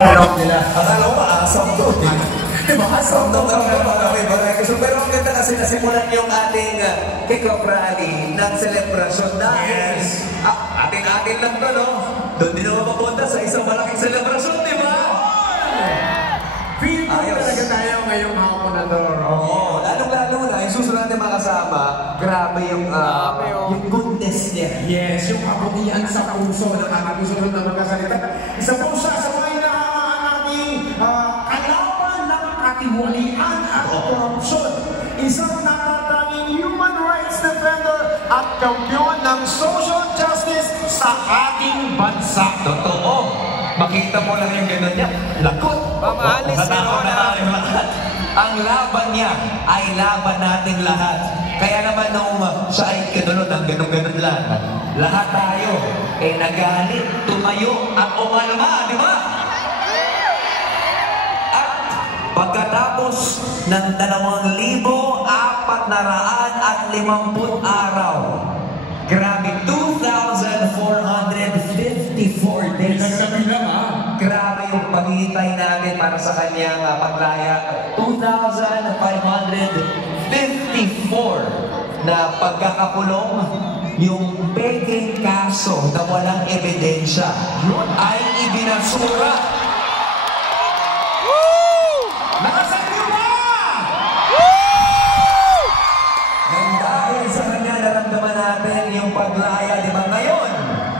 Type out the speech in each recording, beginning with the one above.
Akala ko maasam to. Maasam to. Pero ang ganda kasi nasimulan yung ating kick-off rally ng celebration dahil ating lang to, no? Doon din naman mapunta sa isang malaking celebration, di ba? Feel ko talaga tayo ngayong hapon na to. Oo, lalong-lalo na, yung susunod natin mga kasama, grabe yung goodness niya. Yes, yung kabutihan sa puso ng ating susunod na magkasalita. Isa po siya sa mga nating kalaban ng katiwalian at korupsyon. Isang natatanging human rights defender at kampiyon ng social justice sa ating bansa. Totoo. Makita mo lang yung gano'n niya. Lakot. Pamaalis si Rona. Ang laban niya ay laban nating lahat. Kaya naman nung siya ay kinunod ng gano'n-gano'n lang, lahat tayo ay nagalit, tumayo at umalma, di ba? At pagkatapos ng 2,450 araw, grabe, 2,454 days. Grabe yung paghihintay natin para sa kanyang paglaya. 2,554 na pagkakakulong, yung peking kaso na walang ebidensya ay ibinasura. Nakasanyo ba? Nang dahil sa kanya naramdaman natin yung paglaya, di ba? Ngayon,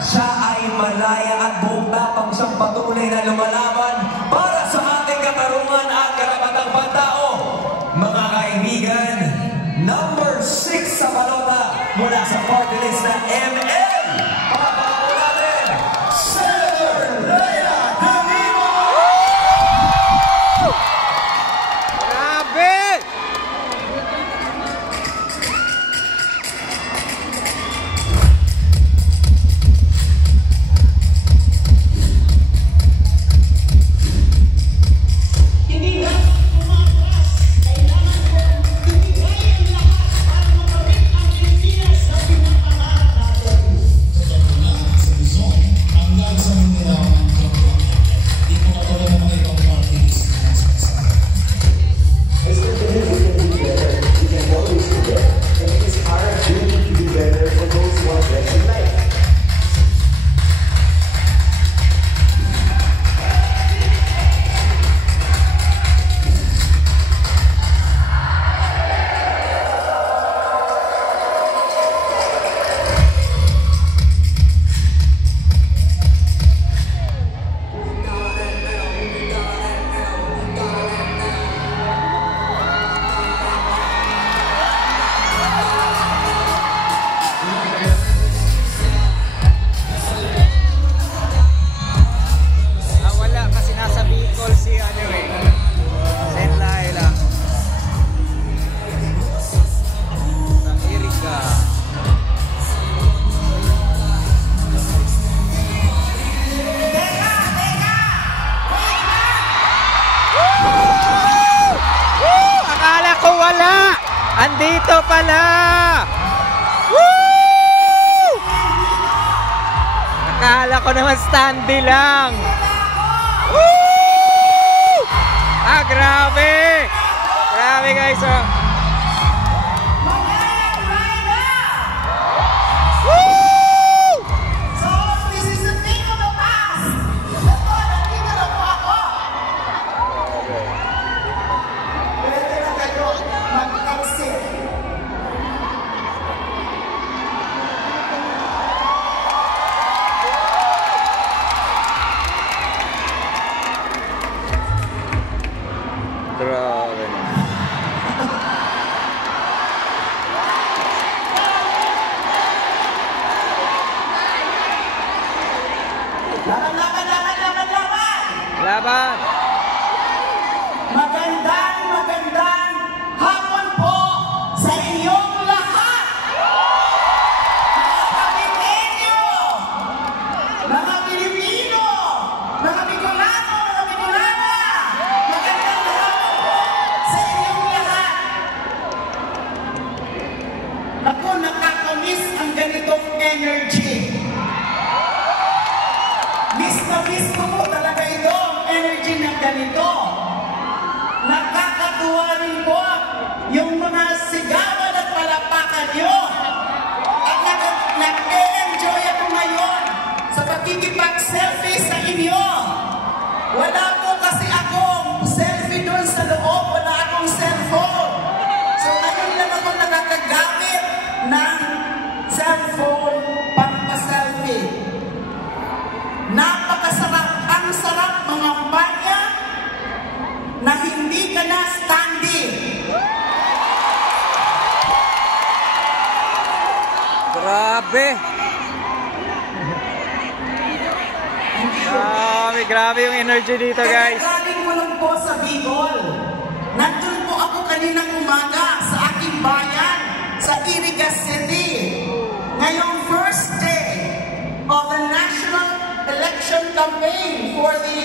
siya ay malaya at buong tapang siyang patuloy na lumalaban para sa ating katarungan at karapatang pantao. Mga kaibigan, number 6 sa balota mula sa party list na ML. Pagpapako natin, Senator Leila De Lima! Grabe! Andito pala! Woo! Akala ko naman standby lang. Woo! Ah, grabe! Grabe guys, oh. Grabe. Laban! Magandang hapon po sa inyong lahat! Mga Kapitenyo! Mga Pilipino! Mga Bicolano! Mga Bicolana! Magandang hapon po sa inyong lahat! Ako, nakakamiss ang ganitong energy. Miss na miss ko po talaga ito. sigawan at palapakan niyo. At nag-enjoy ako ngayon sa pagkikipag-selfie sa inyo. Wala po kasi akong selfie doon sa loob, wala akong cellphone. So ngayon lang ako nakakagamit ng cellphone pang-selfie. Napakasarap, ang sarap mga panya na hindi ka na standing. Grabe. Grabe yung energy dito, guys. Galing ko lang po sa Bicol. Nandun po ako kaninang umaga sa aking bayan, sa Irigas City. Ngayong first day of the national election campaign for the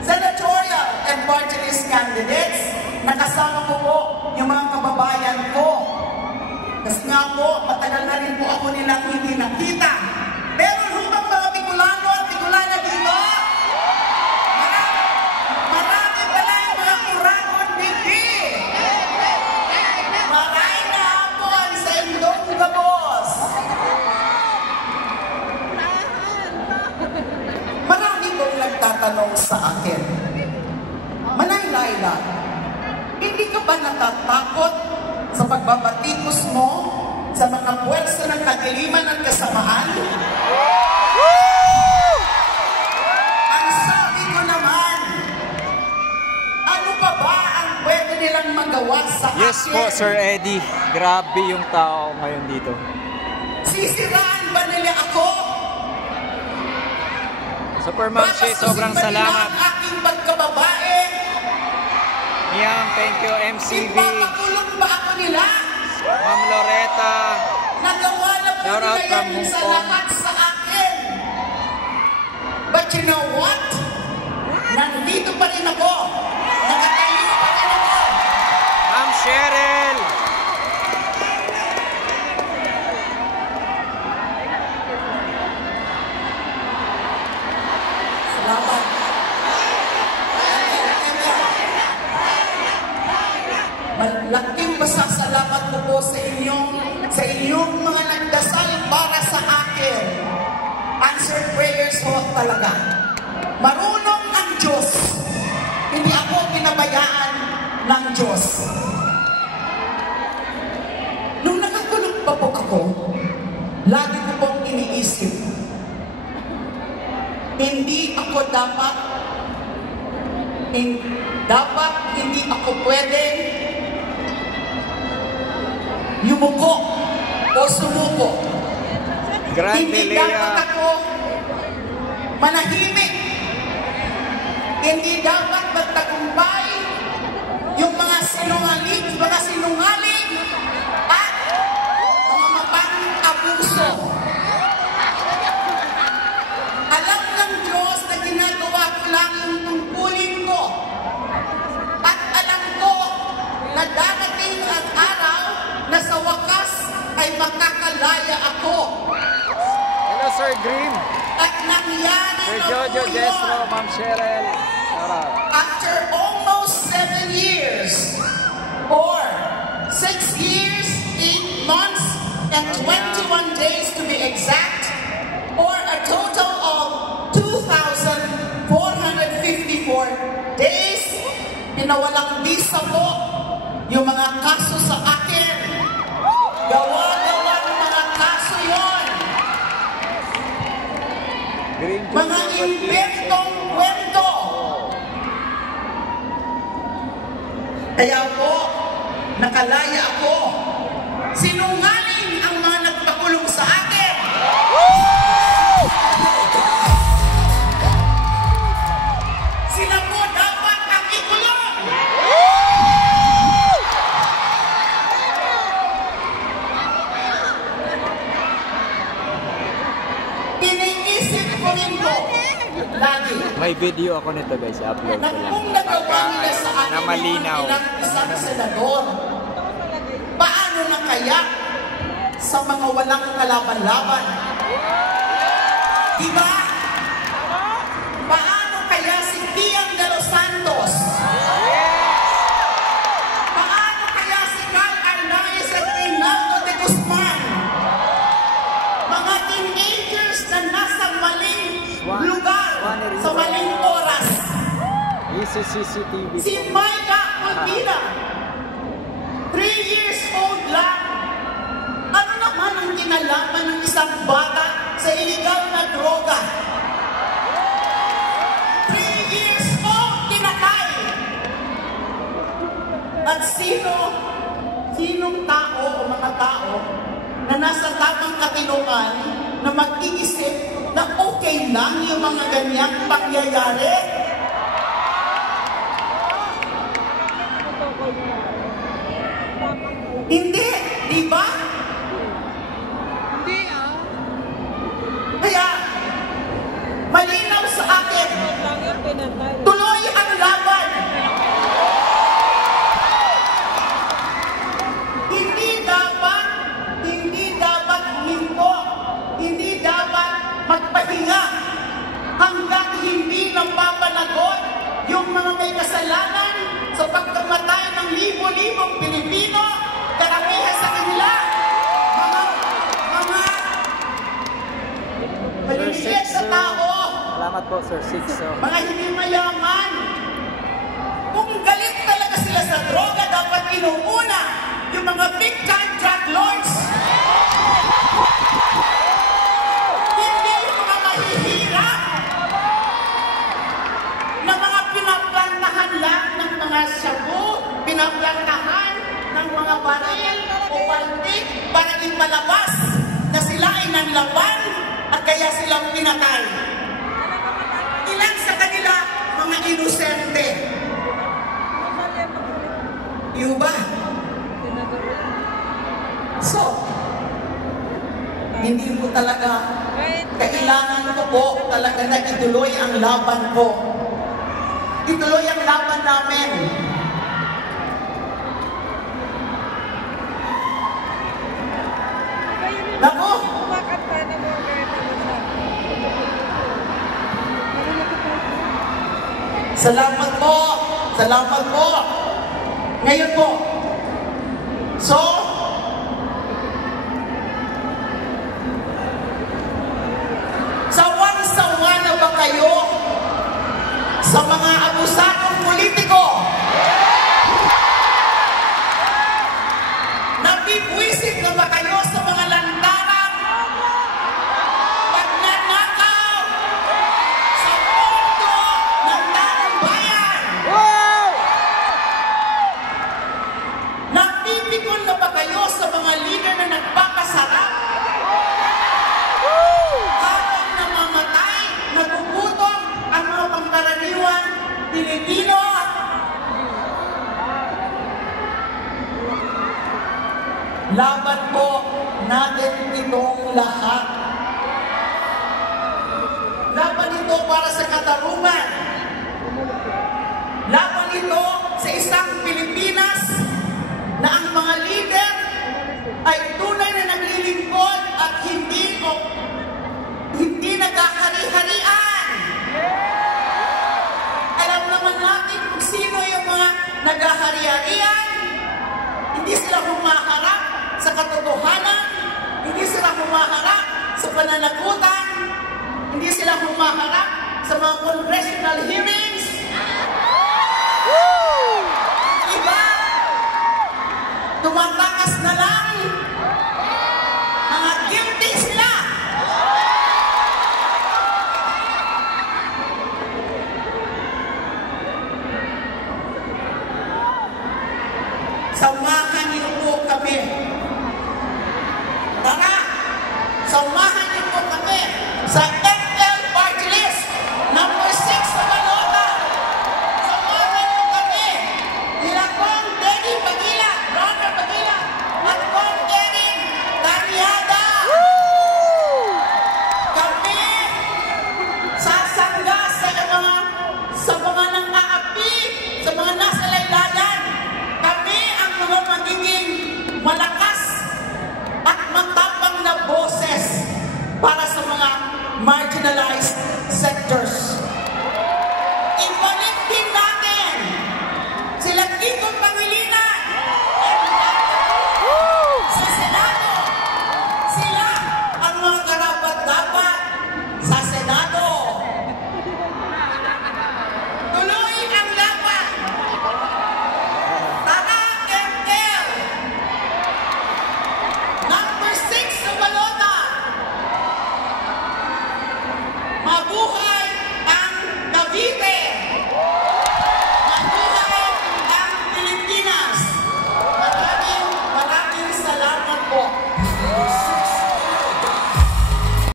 senatorial and party list candidates, nakasama ko po yung mga kababayan ko. Kasi nga po, matagal na rin po ako nilang hindi nakita. Meron hubang mga Bicolano at Bicolana dito? Marami pala yung mga Kurangon hindi. Maray na hapon sa Indong Gabos. Marami kong nagtatanong sa akin, Manay Laila, hindi ka ba natatakot sa pagbabatikos mo sa mga puwersa ng kagiliman at kasamaan? Ang sabi ko naman, ano pa ba ang pwede nilang magawa sa akin? Yes po, Sir Eddie. Grabe yung tao ngayon dito. Sisiraan ba nila ako? Superman Shea, sobrang salamat. Ang aking pagkababae? Miyam, thank you, MCB. Ipapakulong ba ako nila? Ma'am Loretta. Nagawa na po Shout out nila from yan sa Hong Kong. lahat sa akin. But you know what? Nandito pa rin ako. Nakatayo pa rin ako. Ma'am Cheryl. Salamat. Malaking pasasalamat ko po sa inyong mga nagdasal para sa akin. Answered prayers po talaga. Marunong ang Diyos. Hindi ako pinabayaan ng Diyos. Nung nakakulong pa po ako, lagi ko pong iniisip, hindi ako pwedeng yumuko o sumuko. Grande Hindi dapat Lea. ako manahimik. Hindi dapat magtagumpay yung mga sinungaling at mga mapang-abuso. Alam ng Diyos na ginagawa ko lang yung tungkulin ko. At alam ko na darating ang araw na sa wakas ay makakalaya ako. Hello, Sir Dream. At nangyari Sir na Jojo po Jestro, yun. Ma'am Cheryl. Shout out. After almost 7 years, or 6 years, 8 months, and 21 days to be exact, or a total of 2,454 days, pinawalang bisa po yung mga kaso sa akin. Gawa-gawa ng mga kaso yon. Green Mga inventong kwento. Kaya po, nakalaya ako. Sinungaling ang mga nagpakulong sa akin. Sila po dapat ang ikulong. Iniisip ko rin po lagi. May video ako nito, guys. I-upload ko lang. Kung nagawa nila sa akin na malinaw. yung isang senador, paano na kaya sa mga walang kalaban-laban? Diba? Paano kaya si Kian de los Santos? Paano kaya si Carl Arnaiz kasi CCTV. Si Micah Magdina, 3 years old lang. Ano naman ang kinalaman ng isang bata sa illegal na droga? 3 years old, kinakay. At sinong tao o mga tao na nasa tamang katinoan na mag-iisip na okay lang yung mga ganyang pangyayari? Hindi, di ba? Hindi ah. Kaya, malinaw sa akin, Lang yung pinatay. tuloy ang laban. Hindi dapat huminto, hindi dapat magpahinga hanggang hindi napapanagot yung mga may kasalanan sa pagkamatay ng libo-libong Pilipino, karamihan sa kanila, mga maliliit sa tao, Salamat po, Sir Six. mga hindi mayaman. Kung galit talaga sila sa droga, dapat inuuna yung mga big-time drug lords. Hindi yung mga mahihirap na mga pinaplantahan lang ng mga shabu, pinaplantahan ng mga baril o paltik para ipalabas na sila ay nanlaban at kaya silang pinatay. Ilan sa kanila, mga inosente. Yung ba? So, hindi po talaga kailangan ko po talaga na ituloy ang laban ko. Ituloy ang laban namin. Nako, Bakit pa na mo salamat po. Salamat po. Ngayon po. So, sawan-sawa na ba kayo sa mga abusadong politiko? Napipwisit na ba kayo sa mga lantarang pagnanakaw sa pondo ng taong bayan? Napipikon na ba kayo sa mga leader na nagpapasarap? Habang namamatay, nagugutom ang mga pangkaraniwang Pilipino? Laban po natin itong lahat. Laban ito para sa katarungan. Laban ito sa isang Pilipinas na ang mga leader ay tunay na naglilingkod at hindi nagkakari-harian. Alam naman natin kung sino yung mga nagkakari-harian. Hindi sila humaharap sa katotohanan, hindi sila humaharap sa pananagutan, hindi sila humaharap sa mga congressional hearings. Iba, tumatakas na lang, mga guilty sila. Sama